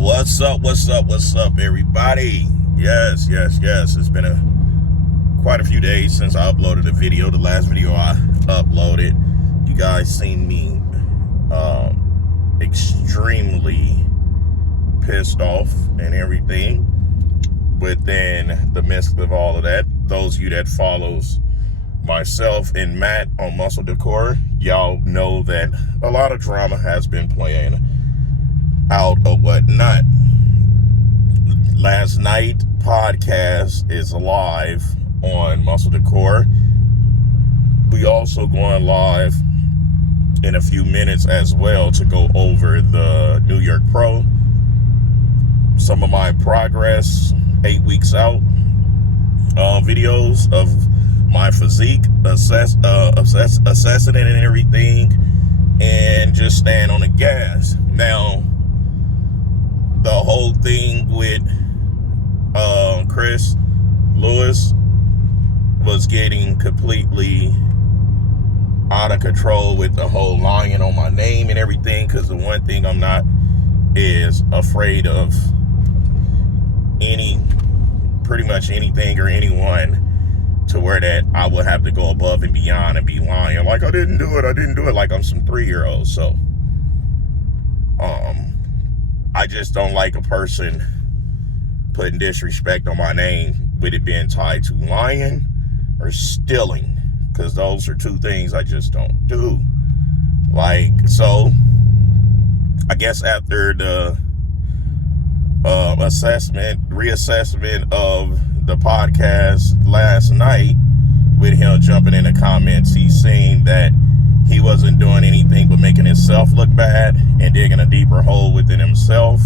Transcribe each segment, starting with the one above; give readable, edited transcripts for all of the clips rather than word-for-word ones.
What's up, everybody? Yes. It's been quite a few days since I uploaded a video. The last video I uploaded, you guys seen me extremely pissed off and everything. Within the midst of all of that, those of you that follows myself and Matt on Muscle Decor, y'all know that a lot of drama has been playing out or whatnot. Last night podcast is live on Muscle Decor. We also going live in a few minutes as well to go over the New York Pro, some of my progress 8 weeks out, videos of my physique, assessing it and everything, and just stand on the gas. Now, the whole thing with Chris Lewis was getting completely out of control with the whole lying on my name and everything, because the one thing I'm not is afraid of pretty much anything or anyone to where that I would have to go above and beyond and be lying like I didn't do it like I'm some 3-year-old. So I just don't like a person putting disrespect on my name with it being tied to lying or stealing, because those are two things I just don't do. So I guess after the reassessment of the podcast last night, with him jumping in the comments, he's saying that he wasn't doing anything but making himself look bad and digging a deeper hole within himself,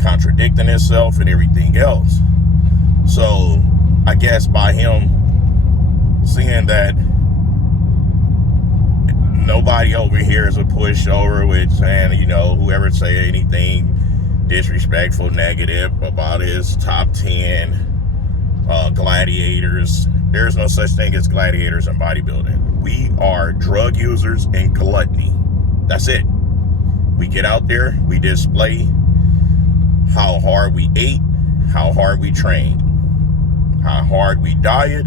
contradicting himself and everything else. So I guess by him seeing that nobody over here is a pushover with saying, whoever say anything disrespectful, negative about his top 10 gladiators. There's no such thing as gladiators in bodybuilding. We are drug users and gluttony. That's it. We get out there, we display how hard we ate, how hard we trained, how hard we diet,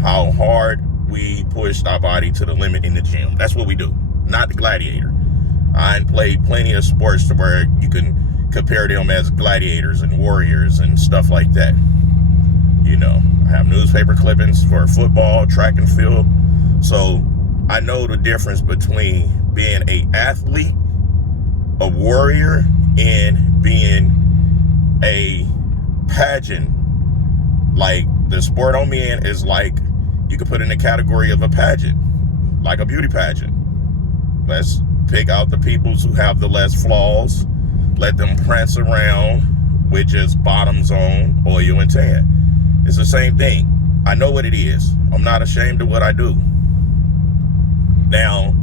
how hard we pushed our body to the limit in the gym. That's what we do, not the gladiator. I played plenty of sports to where you can compare them as gladiators and warriors and stuff like that. I have newspaper clippings for football, track and field. So I know the difference between being an athlete, a warrior, and being a pageant. Like, the sport I'm in is like, you could put in the category of a pageant, like a beauty pageant. Let's pick out the peoples who have the less flaws, let them prance around with just bottoms on, oil and tan. It's the same thing. I know what it is. I'm not ashamed of what I do. Now,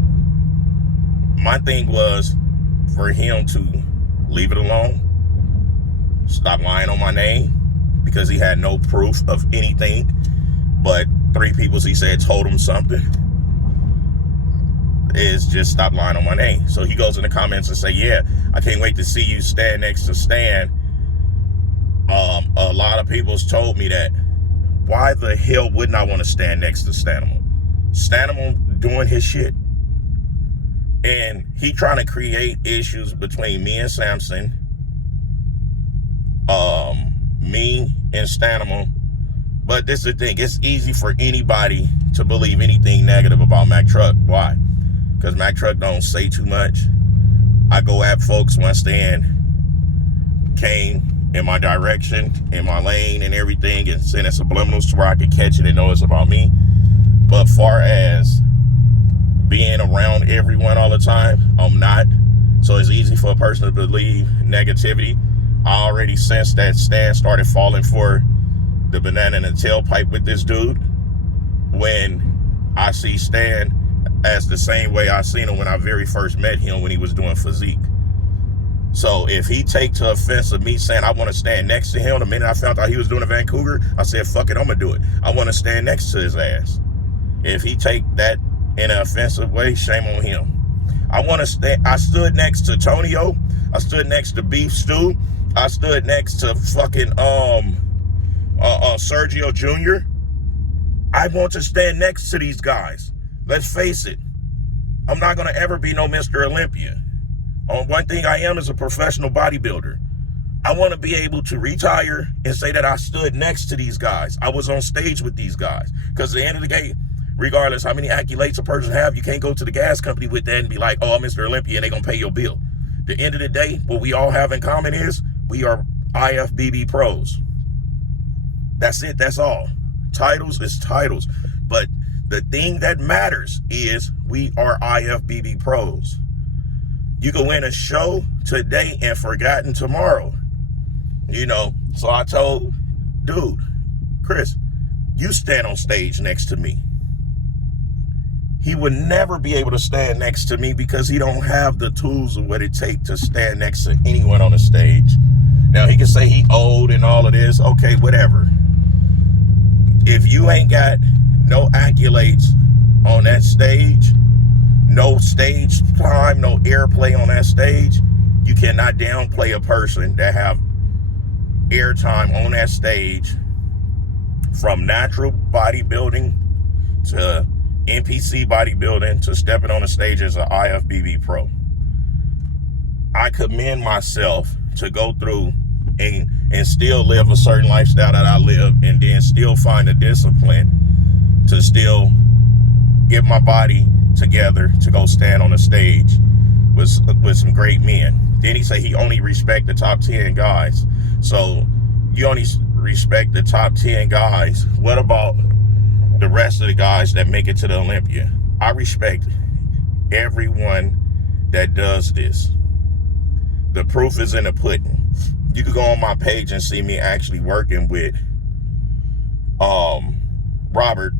my thing was for him to leave it alone, stop lying on my name, because he had no proof of anything, but 3 people he said told him something, is just stop lying on my name. So he goes in the comments and say, yeah, I can't wait to see you stand next to Stan. A lot of people's told me that. Why the hell wouldn't I want to stand next to Stanimal? Stanimal doing his shit. And he trying to create issues between me and Samson, me and Stanimal. But this is the thing, it's easy for anybody to believe anything negative about Mac Truck. Why? Because Mac Truck don't say too much. I go at folks when Stan came in my direction, in my lane and everything, and sending subliminals to where I could catch it and know it's about me. But far as being around everyone all the time, I'm not. So it's easy for a person to believe negativity. I already sensed that Stan started falling for the banana in the tailpipe with this dude when I see Stan as the same way I seen him when I very first met him, when he was doing physique. So if he take to offense of me saying I want to stand next to him, the minute I found out he was doing a Vancouver, I said, fuck it, I'm going to do it. I want to stand next to his ass. If he take that in an offensive way, shame on him. I stood next to Tonio. I stood next to Beef Stew. I stood next to fucking Sergio Jr. I want to stand next to these guys. Let's face it. I'm not going to ever be no Mr. Olympia. One thing I am is a professional bodybuilder. I want to be able to retire and say that I stood next to these guys. I was on stage with these guys. Because at the end of the day, regardless how many accolades a person have, you can't go to the gas company with that and be like, oh, I'm Mr. Olympia, and they're going to pay your bill. At the end of the day, what we all have in common is we are IFBB pros. That's it. That's all. Titles is titles. But the thing that matters is we are IFBB pros. You can win a show today and forgotten tomorrow. You know, so I told, dude, Chris, you stand on stage next to me. He would never be able to stand next to me because he don't have the tools of what it takes to stand next to anyone on the stage. Now, he can say he old and all of this. Okay, whatever. If you ain't got no accolades on that stage, no stage time, no airplay on that stage, you cannot downplay a person that have airtime on that stage, from natural bodybuilding to NPC bodybuilding to stepping on the stage as an IFBB pro. I commend myself to go through and still live a certain lifestyle that I live, and then still find the discipline to still get my body together to go stand on the stage with some great men. Then he say he only respect the top 10 guys. So you only respect the top 10 guys. What about the rest of the guys that make it to the Olympia? I respect everyone that does this. The proof is in the pudding. You could go on my page and see me actually working with Robert.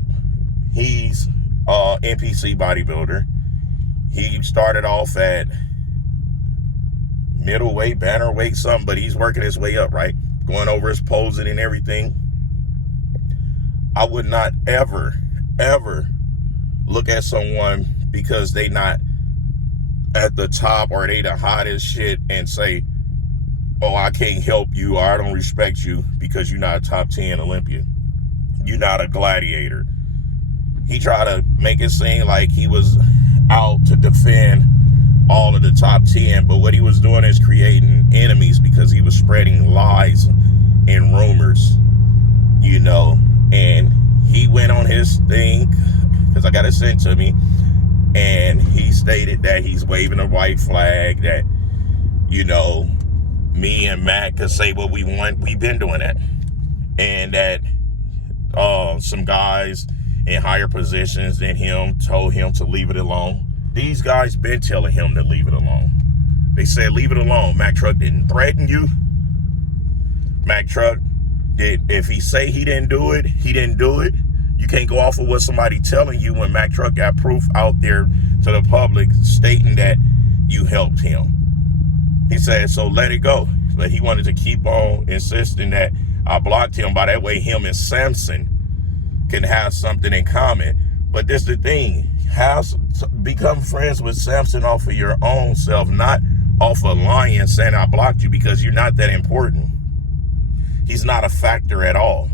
He's NPC bodybuilder. He started off at middleweight, bannerweight, something, but he's working his way up, right? Going over his posing and everything. I would not ever look at someone because they not at the top or they the hottest shit and say, oh, I can't help you, or I don't respect you because you're not a top 10 Olympian. You're not a gladiator. He tried to make it seem like he was out to defend all of the top 10, but what he was doing is creating enemies because he was spreading lies and rumors, you know. And he went on his thing, because I got it sent to me, and he stated that he's waving a white flag, that, you know, me and Matt could say what we want. We've been doing that. And that some guys in higher positions than him told him to leave it alone. These guys been telling him to leave it alone. They said, leave it alone. Mack Truck didn't threaten you. Mack Truck did. If he say he didn't do it, he didn't do it. You can't go off of what somebody telling you when Mack Truck got proof out there to the public stating that you helped him. He said, so let it go. But he wanted to keep on insisting that I blocked him. By that way, him and Samson can have something in common. But this is the thing. Become friends with Samson off of your own self, not off of lying, saying I blocked you, because you're not that important. He's not a factor at all.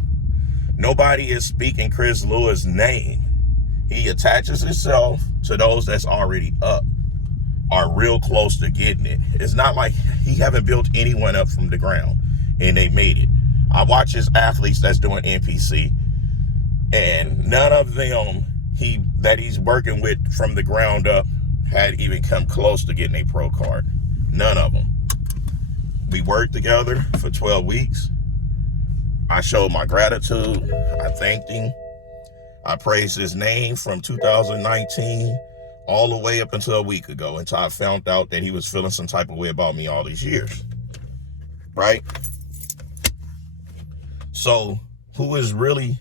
Nobody is speaking Chris Lewis' name. He attaches himself to those that's already up, are real close to getting it. It's not like he haven't built anyone up from the ground and they made it. I watch his athletes that's doing NPC, and none of them that he's working with from the ground up had even come close to getting a pro card. None of them. We worked together for 12 weeks. I showed my gratitude. I thanked him. I praised his name from 2019 all the way up until a week ago, until I found out that he was feeling some type of way about me all these years. Right? So who is really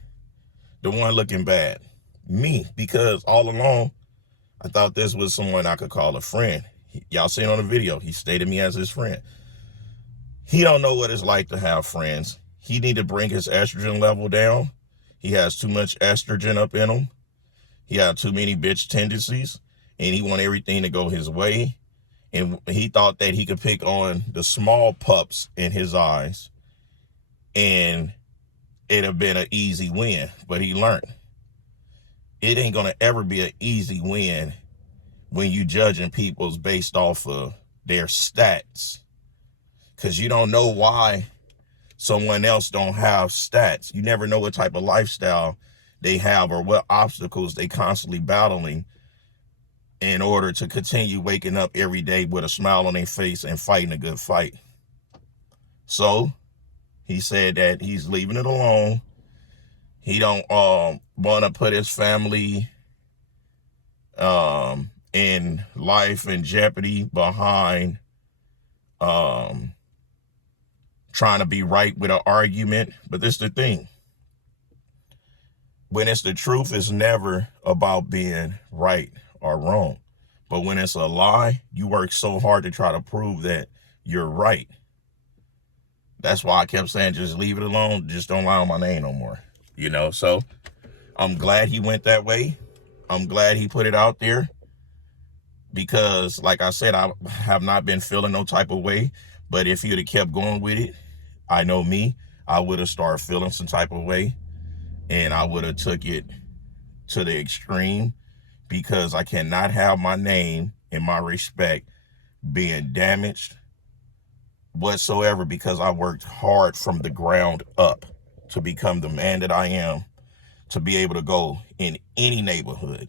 the one looking bad? Me, because all along I thought this was someone I could call a friend. Y'all seen on the video, he stated me as his friend. He don't know what it's like to have friends. He need to bring his estrogen level down. He has too much estrogen up in him. He had too many bitch tendencies, and he want everything to go his way. And he thought that he could pick on the small pups in his eyes and it'd have been an easy win. But he learned it ain't going to ever be an easy win when you judging people's based off of their stats. Because you don't know why someone else don't have stats. You never know what type of lifestyle they have or what obstacles they constantly battling in order to continue waking up every day with a smile on their face and fighting a good fight. So he said that he's leaving it alone. He don't want to put his family in life in jeopardy behind trying to be right with an argument. But this is the thing. When it's the truth, it's never about being right or wrong. But when it's a lie, you work so hard to try to prove that you're right. That's why I kept saying, just leave it alone. Just don't lie on my name no more. You know, so I'm glad he went that way. I'm glad he put it out there. Because, like I said, I have not been feeling no type of way. But if you'd have kept going with it, I know me, I would have started feeling some type of way. And I would have took it to the extreme, because I cannot have my name and my respect being damaged whatsoever, because I worked hard from the ground up to become the man that I am, to be able to go in any neighborhood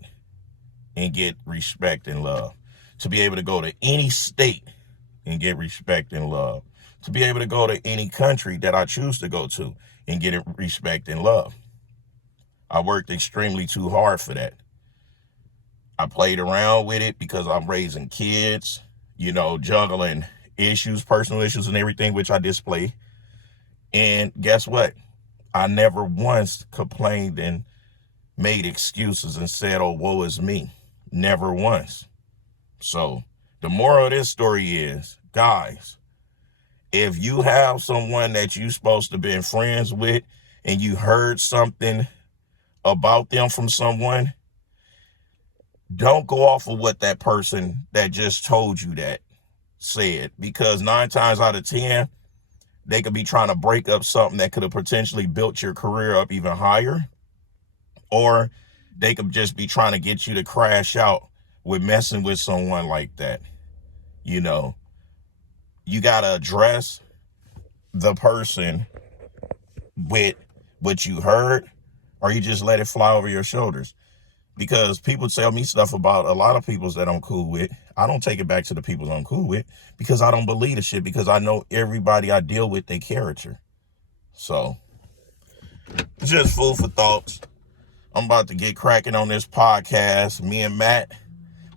and get respect and love, to be able to go to any state and get respect and love, to be able to go to any country that I choose to go to and get respect and love. I worked extremely too hard for that. I played around with it because I'm raising kids, you know, juggling issues, personal issues and everything, which I display. And guess what? I never once complained and made excuses and said, oh, woe is me. Never once. So the moral of this story is, guys, if you have someone that you're supposed to be friends with and you heard something about them from someone, don't go off of what that person that just told you that said, because 9 times out of 10, they could be trying to break up something that could have potentially built your career up even higher, or they could just be trying to get you to crash out with messing with someone like that. You know, you got to address the person with what you heard, or you just let it fly over your shoulders. Because people tell me stuff about a lot of peoples that I'm cool with. I don't take it back to the people I'm cool with, because I don't believe the shit, because I know everybody I deal with, their character. So, just food for thoughts. I'm about to get cracking on this podcast. Me and Matt,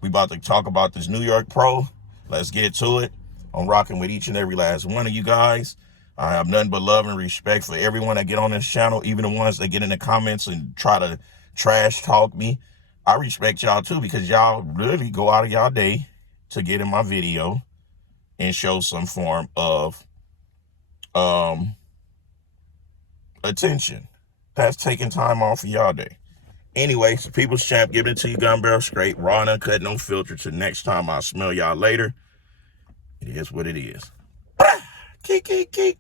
we about to talk about this New York Pro. Let's get to it. I'm rocking with each and every last one of you guys. I have nothing but love and respect for everyone that get on this channel, even the ones that get in the comments and try to trash talk me. I respect y'all too, because y'all really go out of y'all day to get in my video and show some form of attention. That's taking time off of y'all day. Anyway, it's the People's Champ, giving it to you gun barrel straight, raw and uncut, no filter. Till next time, I'll smell y'all later. It is what it is. Keek, keek, keek.